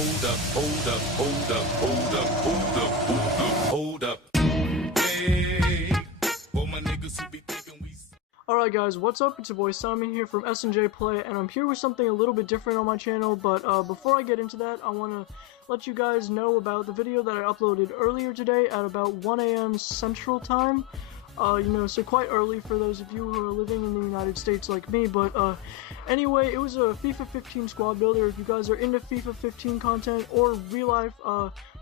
Hold up, hold up, hold up, hold up, hold up, hold up, hold up. Hey, all my niggas who be thinking we. Alright guys, what's up? It's your boy Simon here from SnJPlay, and I'm here with something a little bit different on my channel, but before I get into that, I want to let you guys know about the video that I uploaded earlier today at about 1 AM Central Time. So quite early for those of you who are living in the United States like me, but anyway, it was a FIFA 15 squad builder. If you guys are into FIFA 15 content or real life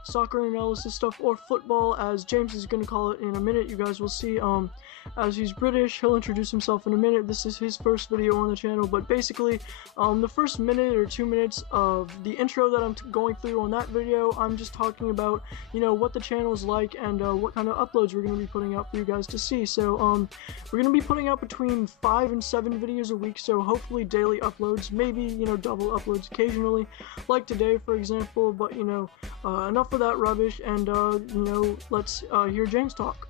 soccer analysis stuff, or football as James is going to call it in a minute, you guys will see as he's British, he'll introduce himself in a minute. This is his first video on the channel, but basically the first minute or 2 minutes of the intro that I'm going through on that video, I'm just talking about, what the channel's like and what kind of uploads we're going to be putting out for you guys to see. So we're going to be putting out between 5 and 7 videos a week, so hopefully daily uploads, maybe double uploads occasionally, like today for example. But enough of that rubbish, and let's hear James talk.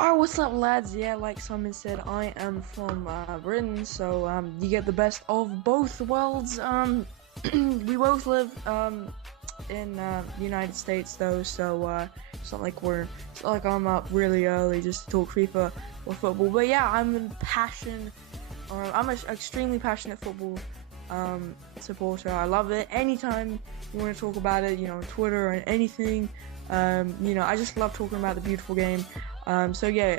Alright, what's up lads? Yeah, like Simon said, I am from Britain, so you get the best of both worlds. We both live in the United States though, so it's not like I'm up really early just to talk FIFA or football. But yeah, I'm an extremely passionate football supporter. I love it. Anytime you want to talk about it, on Twitter or anything, I just love talking about the beautiful game. So yeah,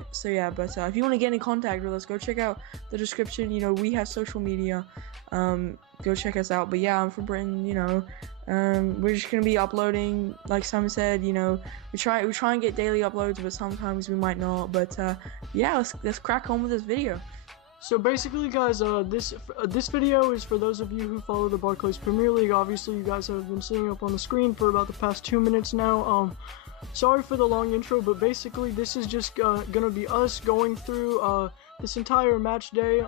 but if you want to get in contact with us, go check out the description. We have social media. Go check us out. But yeah, I'm from Britain. We're just gonna be uploading, like Simon said. We try and get daily uploads, but sometimes we might not. But yeah, let's crack on with this video. So basically guys, this video is for those of you who follow the Barclays Premier League. Obviously you guys have been seeing up on the screen for about the past 2 minutes now. Sorry for the long intro, but basically this is just gonna be us going through this entire match day,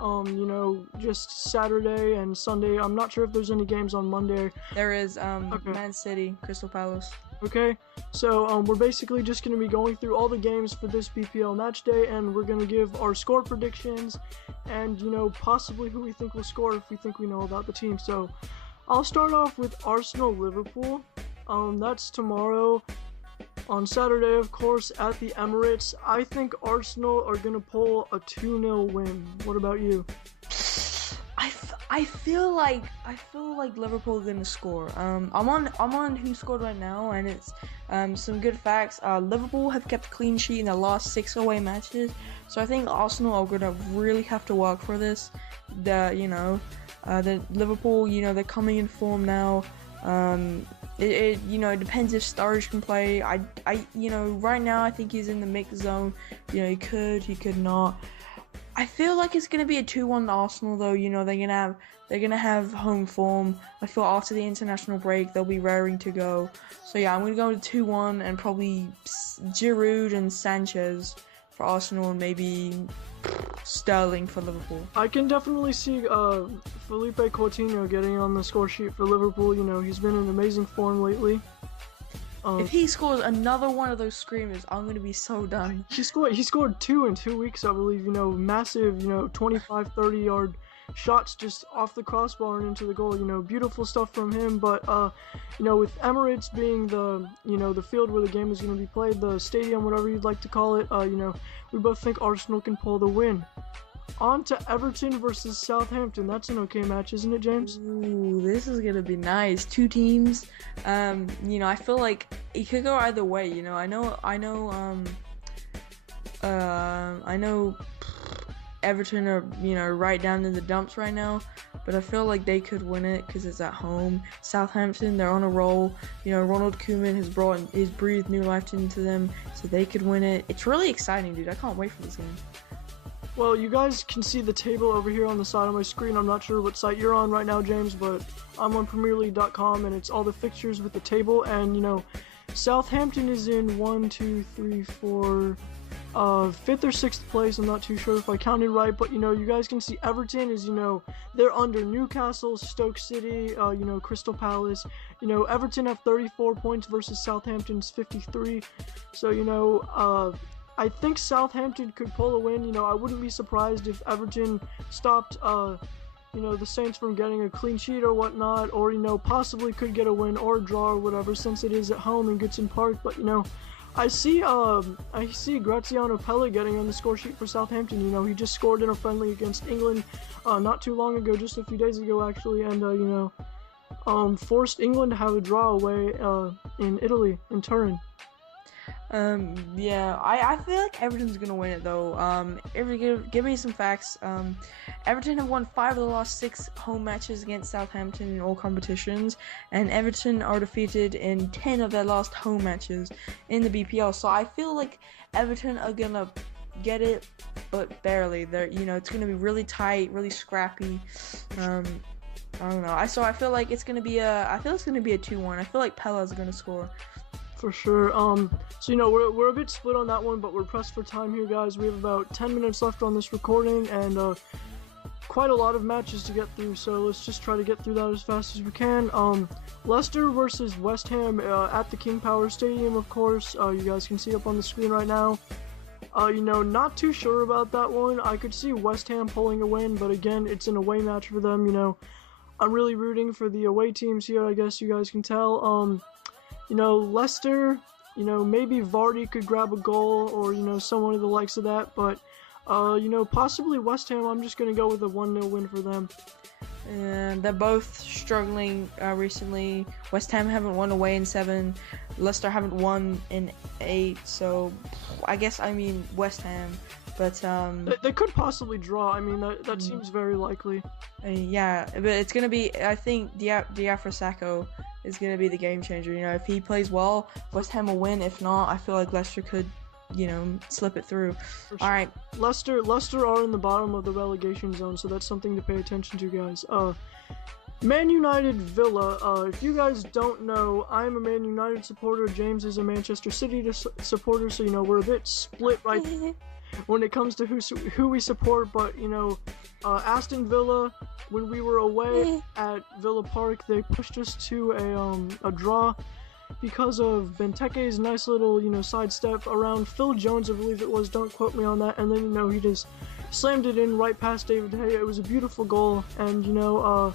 just Saturday and Sunday. I'm not sure if there's any games on Monday. There is okay. Man City, Crystal Palace. Okay, so we're basically just going to be going through all the games for this BPL match day, and we're going to give our score predictions and, possibly who we think will score if we think we know about the team. So I'll start off with Arsenal-Liverpool. That's tomorrow. On Saturday, of course, at the Emirates. I think Arsenal are going to pull a 2-0 win. What about you? I feel like Liverpool are gonna score. I'm on Who Scored right now, and it's some good facts. Liverpool have kept a clean sheet in their last 6 away matches, so I think Arsenal are gonna really have to work for this. The Liverpool, they're coming in form now. It depends if Sturridge can play. Right now I think he's in the mix zone. He could not. I feel like it's gonna be a 2-1 Arsenal though. They're gonna have home form. I feel after the international break they'll be raring to go. So yeah, I'm gonna go with 2-1 and probably Giroud and Sanchez for Arsenal, and maybe Sterling for Liverpool. I can definitely see Felipe Coutinho getting on the score sheet for Liverpool. He's been in amazing form lately. If he scores another one of those screamers, I'm going to be so done. He scored 2 in 2 weeks, I believe. Massive, 25-30 yard shots just off the crossbar and into the goal. Beautiful stuff from him. But with Emirates being the the field where the game is going to be played, the stadium, whatever you'd like to call it, we both think Arsenal can pull the win. On to Everton versus Southampton. That's an okay match, isn't it, James? Ooh, this is gonna be nice. 2 teams. I feel like it could go either way. I know Everton are right down in the dumps right now, but I feel like they could win it because it's at home. Southampton, they're on a roll. Ronald Koeman has breathed new life into them, so they could win it. It's really exciting, dude. I can't wait for this game. Well, you guys can see the table over here on the side of my screen. I'm not sure what site you're on right now, James, but I'm on PremierLeague.com, and it's all the fixtures with the table. And, Southampton is in 1, 2, 3, 4, 5th or 6th place. I'm not too sure if I counted right, but, you guys can see Everton is, they're under Newcastle, Stoke City, Crystal Palace. Everton have 34 points versus Southampton's 53. So, I think Southampton could pull a win. I wouldn't be surprised if Everton stopped the Saints from getting a clean sheet or whatnot, or, possibly could get a win or a draw or whatever, since it is at home in Goodson Park. But, I see Graziano Pelle getting on the score sheet for Southampton. He just scored in a friendly against England not too long ago, just a few days ago actually, and forced England to have a draw away in Italy, in Turin. Yeah, I feel like Everton's gonna win it though. Give me some facts. Everton have won 5 of the last 6 home matches against Southampton in all competitions, and Everton are defeated in 10 of their last home matches in the BPL. So I feel like Everton are gonna get it, but barely. It's gonna be really tight, really scrappy. I don't know. I feel like it's gonna be a 2-1. I feel like Pella's gonna score. For sure. So we're a bit split on that one, but we're pressed for time here, guys. We have about 10 minutes left on this recording, and quite a lot of matches to get through. So let's just try to get through that as fast as we can. Leicester versus West Ham at the King Power Stadium, of course. You guys can see up on the screen right now. Not too sure about that one. I could see West Ham pulling a win, but again, it's an away match for them. I'm really rooting for the away teams here, I guess you guys can tell. Leicester, maybe Vardy could grab a goal, or, someone of the likes of that, but, possibly West Ham. I'm just going to go with a 1-0 win for them. And they're both struggling recently. West Ham haven't won away in 7. Leicester haven't won in 8, so I mean West Ham. But they could possibly draw. I mean, that seems very likely. Yeah, but it's going to be, I think, Diafra Sakho is going to be the game changer. If he plays well, West Ham will win. If not, I feel like Leicester could, slip it through. Sure. All right. Leicester are in the bottom of the relegation zone, so that's something to pay attention to, guys. Man United Villa. If you guys don't know, I'm a Man United supporter. James is a Manchester City supporter, so we're a bit split right when it comes to who we support. But Aston Villa, when we were away at Villa Park, they pushed us to a draw because of Benteke's nice little sidestep around Phil Jones, I believe it was. Don't quote me on that. And then he just slammed it in right past David De Gea. It was a beautiful goal, and I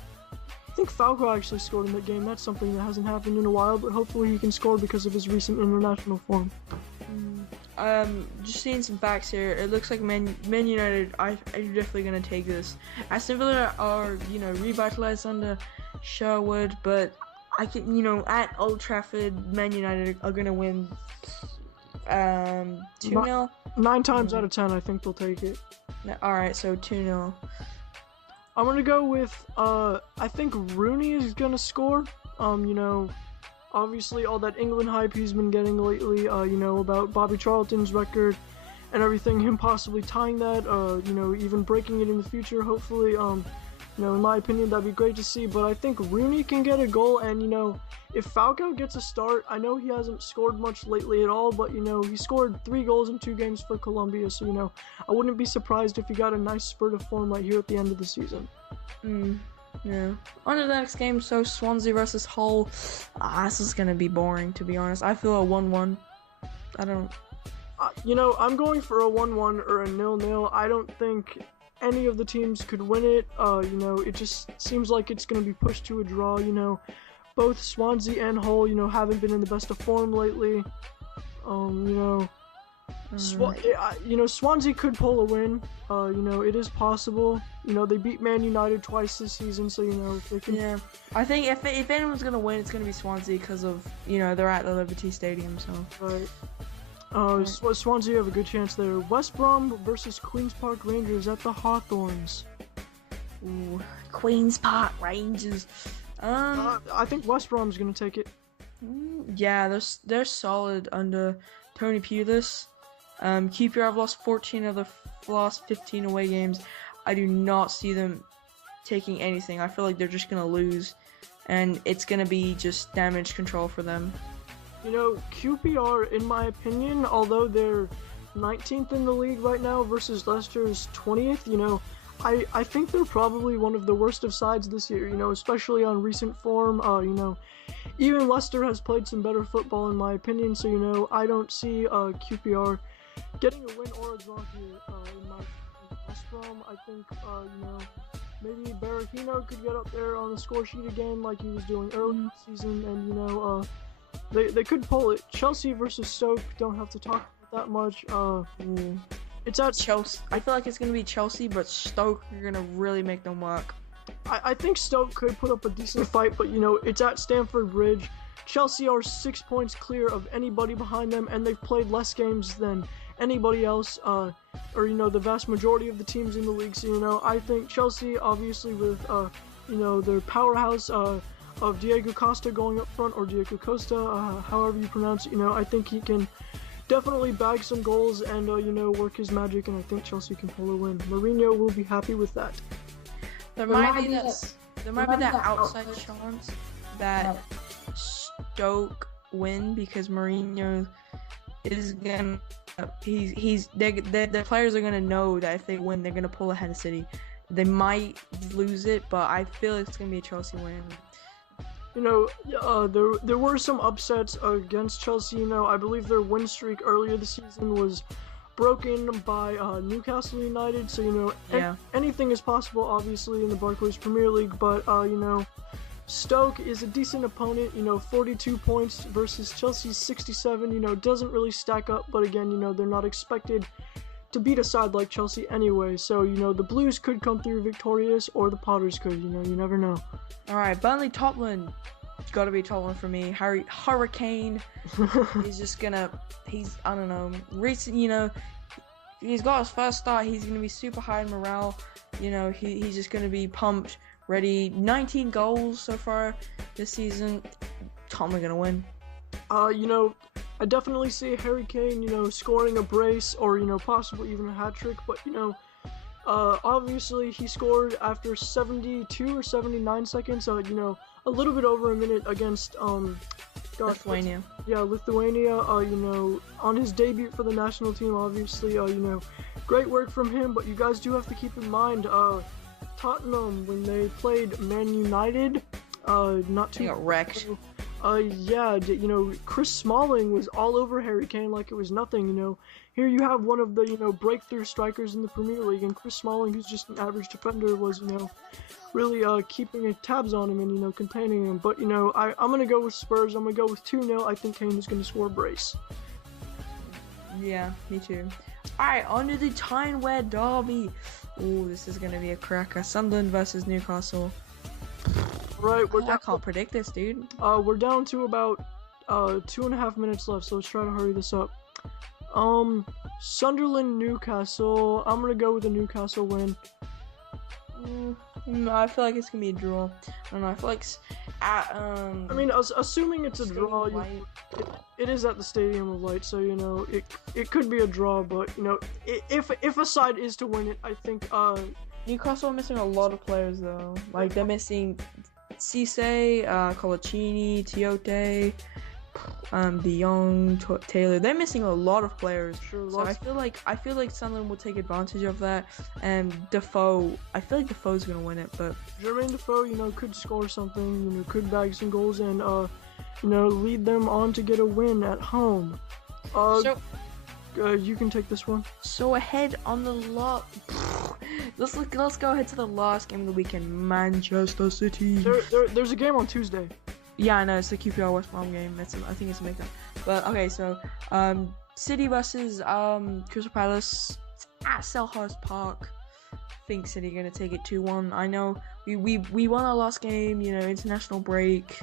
think Falco actually scored in that game. That's something that hasn't happened in a while, but hopefully he can score because of his recent international form. Just seeing some facts here. It looks like Man United are definitely gonna take this. Aston Villa are revitalized under Sherwood, but I can at Old Trafford, Man United are gonna win 2-0. 9 times out of 10, I think they'll take it. All right, so 2-0. I'm gonna go with I think Rooney is gonna score. Obviously all that England hype he's been getting lately, about Bobby Charlton's record and everything, him possibly tying that, even breaking it in the future, hopefully. In my opinion, that'd be great to see, but I think Rooney can get a goal, and, if Falco gets a start, I know he hasn't scored much lately at all, but, he scored 3 goals in 2 games for Colombia, so, I wouldn't be surprised if he got a nice spurt of form right here at the end of the season. Yeah. On to the next game, so Swansea versus Hull. This is gonna be boring, to be honest. I feel a 1-1. I don't... I'm going for a 1-1 or a 0-0. I don't think any of the teams could win it. It just seems like it's going to be pushed to a draw. Both Swansea and Hull, haven't been in the best of form lately. Swansea could pull a win. It is possible. They beat Man United twice this season, so if they can. Yeah, I think if anyone's gonna win, it's gonna be Swansea because of they're at the Liberty Stadium, so. Right. Swansea have a good chance there. West Brom versus Queen's Park Rangers at the Hawthorns. Ooh, Queen's Park Rangers. I think West Brom's gonna take it. Yeah, they're solid under Tony Pulis. QPR have lost 14 of the last 15 away games. I do not see them taking anything. I feel like they're just gonna lose, and it's gonna be just damage control for them. QPR, in my opinion, although they're 19th in the league right now versus Leicester's 20th, I think they're probably one of the worst of sides this year, especially on recent form. Even Leicester has played some better football, in my opinion, so, I don't see QPR getting a win or a draw here in my West Brom. I think, maybe Berahino could get up there on the score sheet again like he was doing early in the season, and you know, they could pull it. Chelsea versus Stoke, don't have to talk about that much. It's at Chelsea. I feel like it's gonna be Chelsea, but Stoke are gonna really make them work. I think Stoke could put up a decent fight, but you know, it's at Stamford Bridge. Chelsea are 6 points clear of anybody behind them, and they've played less games than anybody else, or you know, the vast majority of the teams in the league. So you know, I think Chelsea, obviously with you know, their powerhouse of Diego Costa going up front, or Diego Costa, however you pronounce it, you know, I think he can definitely bag some goals and you know, work his magic, and I think Chelsea can pull a win. Mourinho will be happy with that. There might be that outside chance that Stoke win because Mourinho is gonna. The players are gonna know that if they win, they're gonna pull ahead of City. They might lose it, but I feel it's gonna be a Chelsea win. You know, there were some upsets against Chelsea. You know, I believe their win streak earlier this season was broken by Newcastle United. So you know, anything is possible, obviously, in the Barclays Premier League. But you know, Stoke is a decent opponent. You know, 42 points versus Chelsea's 67. You know, doesn't really stack up. But again, you know, they're not expected to beat a side like Chelsea anyway. So you know, the Blues could come through victorious, or the Potters could. You know, you never know. All right, Burnley Tottenham. It's got to be Tottenham for me. Hurricane. He's just gonna. I don't know. Recent, you know, he's got his first start. He's gonna be super high in morale. You know, he's just gonna be pumped, ready. 19 goals so far this season. Tottenham are gonna win. You know, I definitely see Harry Kane, you know, scoring a brace or, you know, possibly even a hat trick. But you know, obviously he scored after 72 or 79 seconds. You know, a little bit over a minute against Lithuania. Yeah, Lithuania. You know, on his debut for the national team, obviously. You know, great work from him. But you guys do have to keep in mind, Tottenham, when they played Man United, not too. They got wrecked. Yeah, you know, Chris Smalling was all over Harry Kane like it was nothing. You know, here you have one of the, you know, breakthrough strikers in the Premier League, and Chris Smalling, who's just an average defender, was, you know, really keeping tabs on him and, you know, containing him. But you know, I'm gonna go with Spurs. I'm gonna go with 2-0. I think Kane is gonna score a brace. Yeah, me too. All right, on to the Tyne-Wear derby. Ooh, this is gonna be a cracker. Sunderland versus Newcastle. Right, I can't predict this, dude. We're down to about 2.5 minutes left, so let's try to hurry this up. Sunderland, Newcastle. I'm gonna go with a Newcastle win. I feel like it's gonna be a draw. I don't know. I feel like I mean, assuming it's a draw, it is at the Stadium of Light, so you know, it could be a draw. But you know, if a side is to win it, I think Newcastle are missing a lot of players though. Like they're missing Cisse, Colaccini, Tiote, De Jong, Taylor. They're missing a lot of players. Sure, so I feel like Sunderland will take advantage of that. And Defoe, I feel like Defoe's gonna win it, but Jermaine Defoe, you know, could score something. You know, could bag some goals and you know, lead them on to get a win at home. You can take this one. So ahead on the lot. Let's go ahead to the last game of the weekend. Manchester City. There's a game on Tuesday. Yeah, I know, it's the QPR West Brom game. I think it's a makeup. But okay, so City versus Crystal Palace at Selhurst Park. I think City are gonna take it 2-1. I know we won our last game. You know, international break.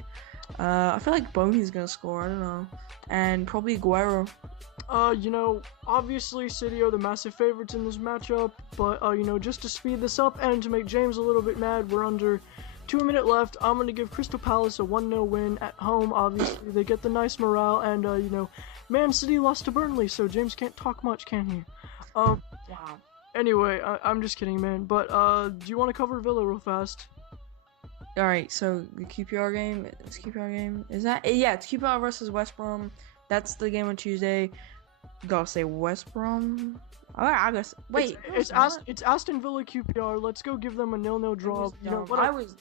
I feel like Boney's gonna score. I don't know, and probably Aguero. You know, obviously City are the massive favorites in this matchup, but you know, just to speed this up and to make James a little bit mad, we're under 2 minutes left. I'm gonna give Crystal Palace a 1-0 win at home. Obviously, they get the nice morale, and you know, Man City lost to Burnley, so James can't talk much, can he? Wow. Anyway, I'm just kidding, man. But do you want to cover Villa real fast? All right, so the QPR game. Is that? Yeah, it's QPR versus West Brom. That's the game on Tuesday. Gotta say West Brom Alright, I guess. Wait, It's Aston Villa QPR. Let's go give them a 0-0 draw. You know, I was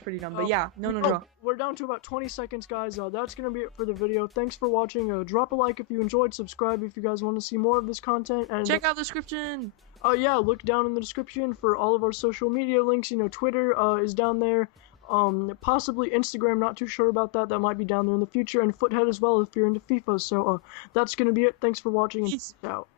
pretty dumb, but yeah, no draw. We're down to about 20 seconds, guys. That's gonna be it for the video. Thanks for watching. Drop a like if you enjoyed. Subscribe if you guys want to see more of this content. And check out the description. Yeah, look down in the description for all of our social media links. You know, Twitter is down there. Possibly Instagram, not too sure about that. That might be down there in the future, and Foothead as well if you're into FIFA. So that's gonna be it. Thanks for watching, and peace out.